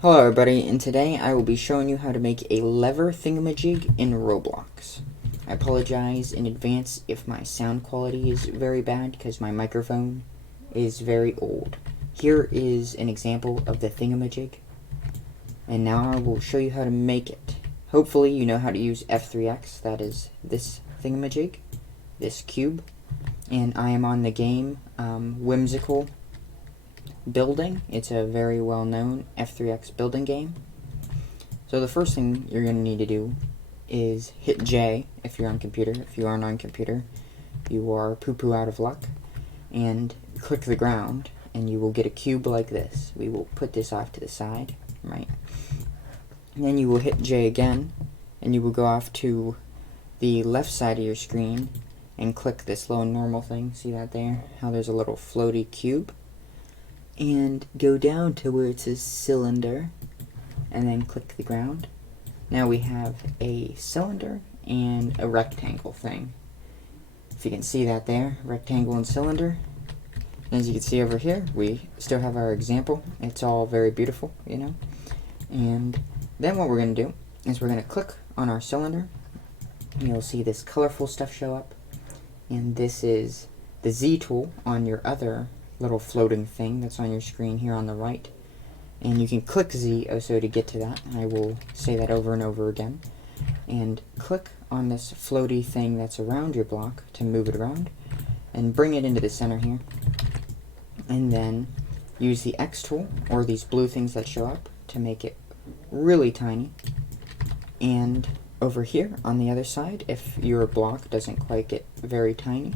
Hello everybody, and today I will be showing you how to make a lever thingamajig in Roblox. I apologize in advance if my sound quality is very bad because my microphone is very old. Here is an example of the thingamajig, and now I will show you how to make it. Hopefully you know how to use F3X, that is this thingamajig, this cube, and I am on the game Whimsical Building. It's a very well-known F3X building game. So the first thing you're going to need to do is hit J if you're on computer. If you aren't on computer, you are poo-poo out of luck. And click the ground, and you will get a cube like this. We will put this off to the side, right? And then you will hit J again, and you will go off to the left side of your screen and click this little normal thing. See that there? How there's a little floaty cube? And go down to where it says cylinder, and then click the ground. Now we have a cylinder and a rectangle thing. If you can see that there, rectangle and cylinder. And as you can see over here, we still have our example. It's all very beautiful, you know. And then what we're going to do is we're going to click on our cylinder. And you'll see this colorful stuff show up. And this is the Z tool on your other little floating thing that's on your screen here on the right, and you can click Z also to get to that. I will say that over and over again, and click on this floaty thing that's around your block to move it around and bring it into the center here, and then use the X tool or these blue things that show up to make it really tiny. And over here on the other side, if your block doesn't quite get very tiny,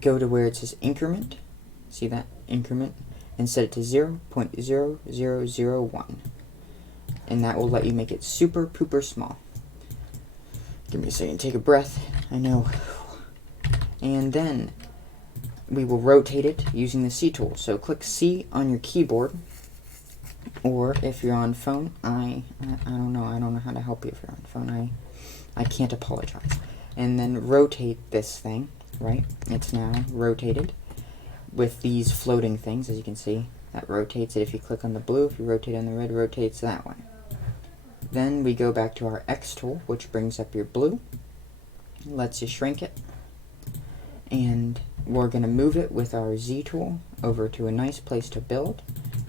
go to where it says increment. See that? Increment, and set it to 0.0001, and that will let you make it super pooper small. Give me a second, take a breath. I know. And then we will rotate it using the C tool. So click C on your keyboard, or if you're on phone, I don't know how to help you if you're on phone. I can't apologize. And then rotate this thing, right? It's now rotated with these floating things. As you can see, that rotates it. If you click on the blue, if you rotate on the red, rotates that way. Then we go back to our X tool, which brings up your blue, lets you shrink it, and we're going to move it with our Z tool over to a nice place to build.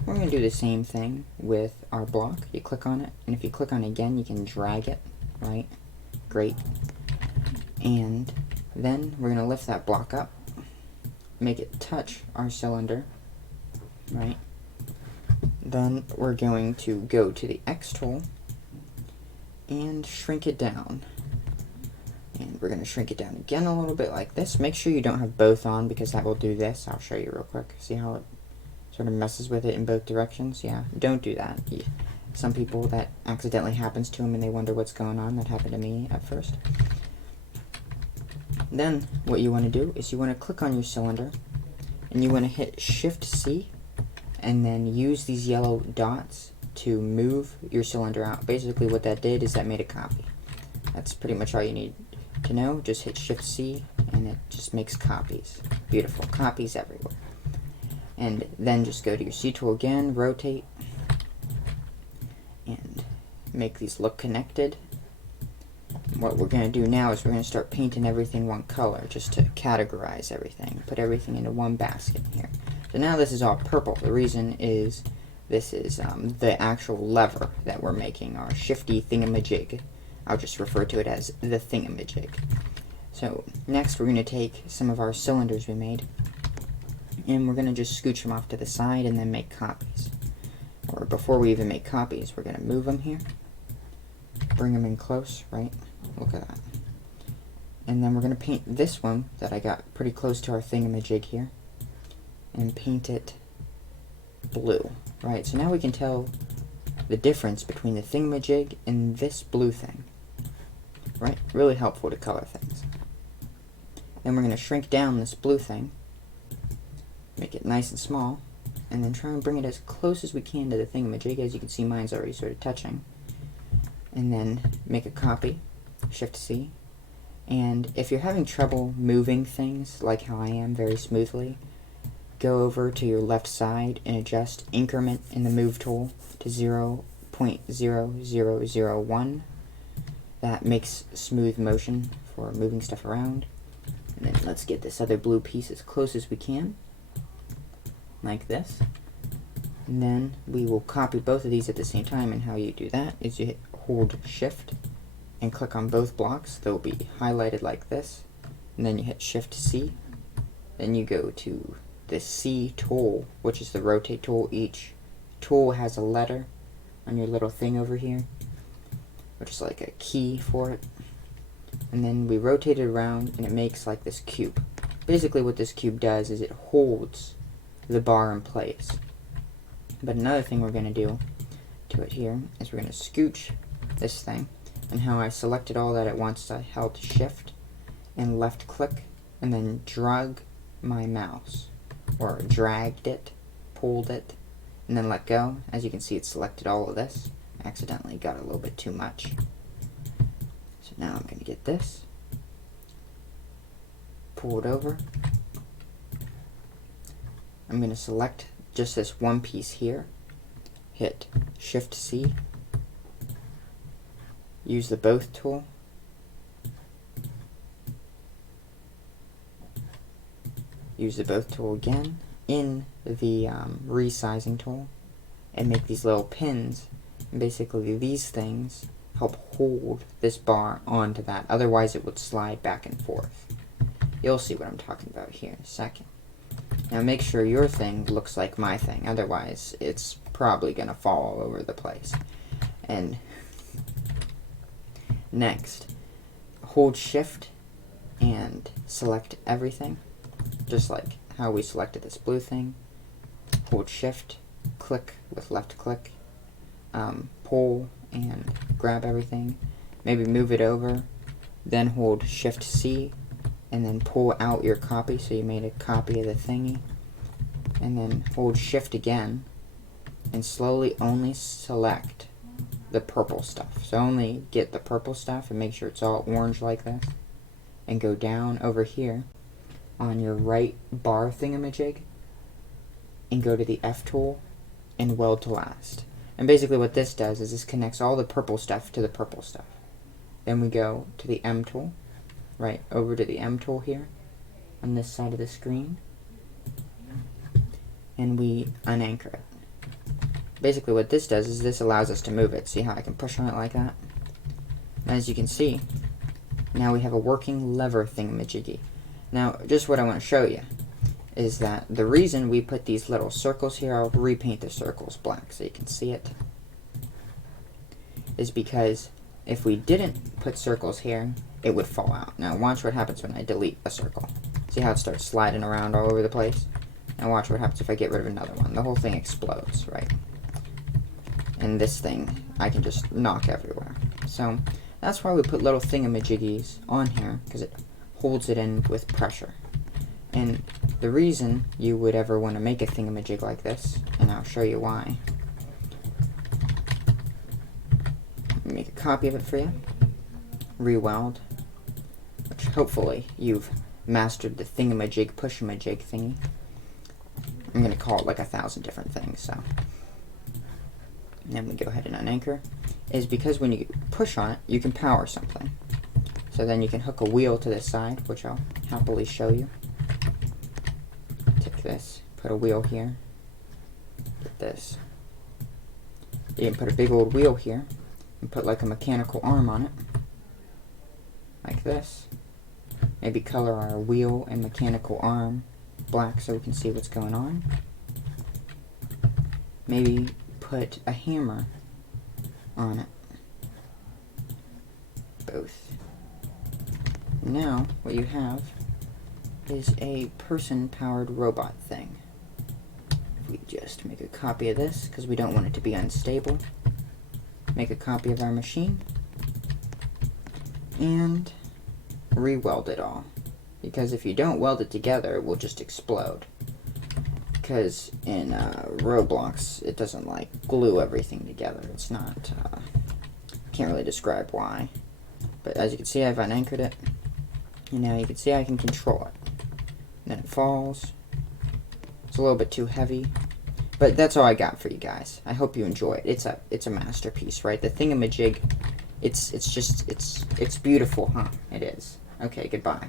We're going to do the same thing with our block. You click on it, and if you click on it again, you can drag it, right? Great. And then we're going to lift that block up, make it touch our cylinder, right? Then we're going to go to the X tool and shrink it down. And we're going to shrink it down again a little bit like this. Make sure you don't have both on, because that will do this. I'll show you real quick. See how it sort of messes with it in both directions? Yeah, don't do that. Some people, that accidentally happens to them and they wonder what's going on. That happened to me at first. Then what you want to do is you want to click on your cylinder, and you want to hit Shift C, and then use these yellow dots to move your cylinder out. Basically what that did is that made a copy. That's pretty much all you need to know. Just hit Shift C, and it just makes copies. Beautiful. Copies everywhere. And then just go to your C tool again, rotate, and make these look connected. What we're going to do now is we're going to start painting everything one color, just to categorize everything, put everything into one basket here. So now this is all purple. The reason is this is the actual lever that we're making, our shifty thingamajig. I'll just refer to it as the thingamajig. So next we're going to take some of our cylinders we made, and we're going to just scooch them off to the side and then make copies. Or before we even make copies, we're going to move them here, bring them in close, right? Look at that. And then we're going to paint this one that I got pretty close to our thingamajig here, and paint it blue, right? So now we can tell the difference between the thingamajig and this blue thing, right? Really helpful to color things. Then we're going to shrink down this blue thing, make it nice and small, and then try and bring it as close as we can to the thingamajig. As you can see, mine's already sort of touching. And then make a copy, Shift C. And if you're having trouble moving things, like how I am very smoothly, go over to your left side and adjust increment in the move tool to 0.0001. That makes smooth motion for moving stuff around. And then let's get this other blue piece as close as we can, like this. And then we will copy both of these at the same time, and how you do that is you hold Shift and click on both blocks. They'll be highlighted like this, and then you hit Shift C. Then you go to the C tool, which is the rotate tool. Each tool has a letter on your little thing over here, which is like a key for it. And then we rotate it around and it makes like this cube. Basically what this cube does is it holds the bar in place. But another thing we're going to do to it here is we're going to scooch this thing. And how I selected all that at once, I held Shift and left click and then drag my mouse, or dragged it, pulled it, and then let go. As you can see, it selected all of this. I accidentally got a little bit too much. So now I'm going to get this, pull it over. I'm going to select just this one piece here, hit Shift C, use the both tool, use the both tool again in the resizing tool, and make these little pins. And basically these things help hold this bar onto that, otherwise it would slide back and forth. You'll see what I'm talking about here in a second. Now make sure your thing looks like my thing, otherwise it's probably gonna fall all over the place. And next, hold Shift and select everything, just like how we selected this blue thing. Hold Shift, click with left click, pull and grab everything, maybe move it over, then hold Shift C and then pull out your copy, so you made a copy of the thingy, and then hold Shift again and slowly only select the purple stuff. So only get the purple stuff and make sure it's all orange like this, and go down over here on your right bar thingamajig and go to the F tool and weld to last. And basically what this does is this connects all the purple stuff to the purple stuff. Then we go to the M tool, right over to the M tool here on this side of the screen, and we unanchor it. Basically what this does is this allows us to move it. See how I can push on it like that? And as you can see, now we have a working lever thingamajiggy. Now just what I want to show you is that the reason we put these little circles here, I'll repaint the circles black so you can see it, is because if we didn't put circles here, it would fall out. Now watch what happens when I delete a circle. See how it starts sliding around all over the place? Now watch what happens if I get rid of another one. The whole thing explodes, right? And this thing, I can just knock everywhere. So that's why we put little thingamajiggies on here, because it holds it in with pressure. And the reason you would ever want to make a thingamajig like this, and I'll show you why. Let me make a copy of it for you. Re-weld, which hopefully you've mastered the thingamajig pushamajig thingy. I'm going to call it like 1,000 different things, so. And then we go ahead and unanchor. Is because when you push on it, you can power something. So then you can hook a wheel to this side, which I'll happily show you. Take this, put a wheel here, get this. You can put a big old wheel here, and put like a mechanical arm on it, like this. Maybe color our wheel and mechanical arm black so we can see what's going on. Maybe put a hammer on it. Both. Now, what you have is a person-powered robot thing. If we just make a copy of this, because we don't want it to be unstable, make a copy of our machine, and re-weld it all. Because if you don't weld it together, it will just explode. Because in Roblox, it doesn't like glue everything together. It's not, can't really describe why. But as you can see, I've unanchored it. And now you can see I can control it. And then it falls. It's a little bit too heavy. But that's all I got for you guys. I hope you enjoy it. It's a masterpiece, right? The thingamajig, it's beautiful, huh? It is. Okay, goodbye.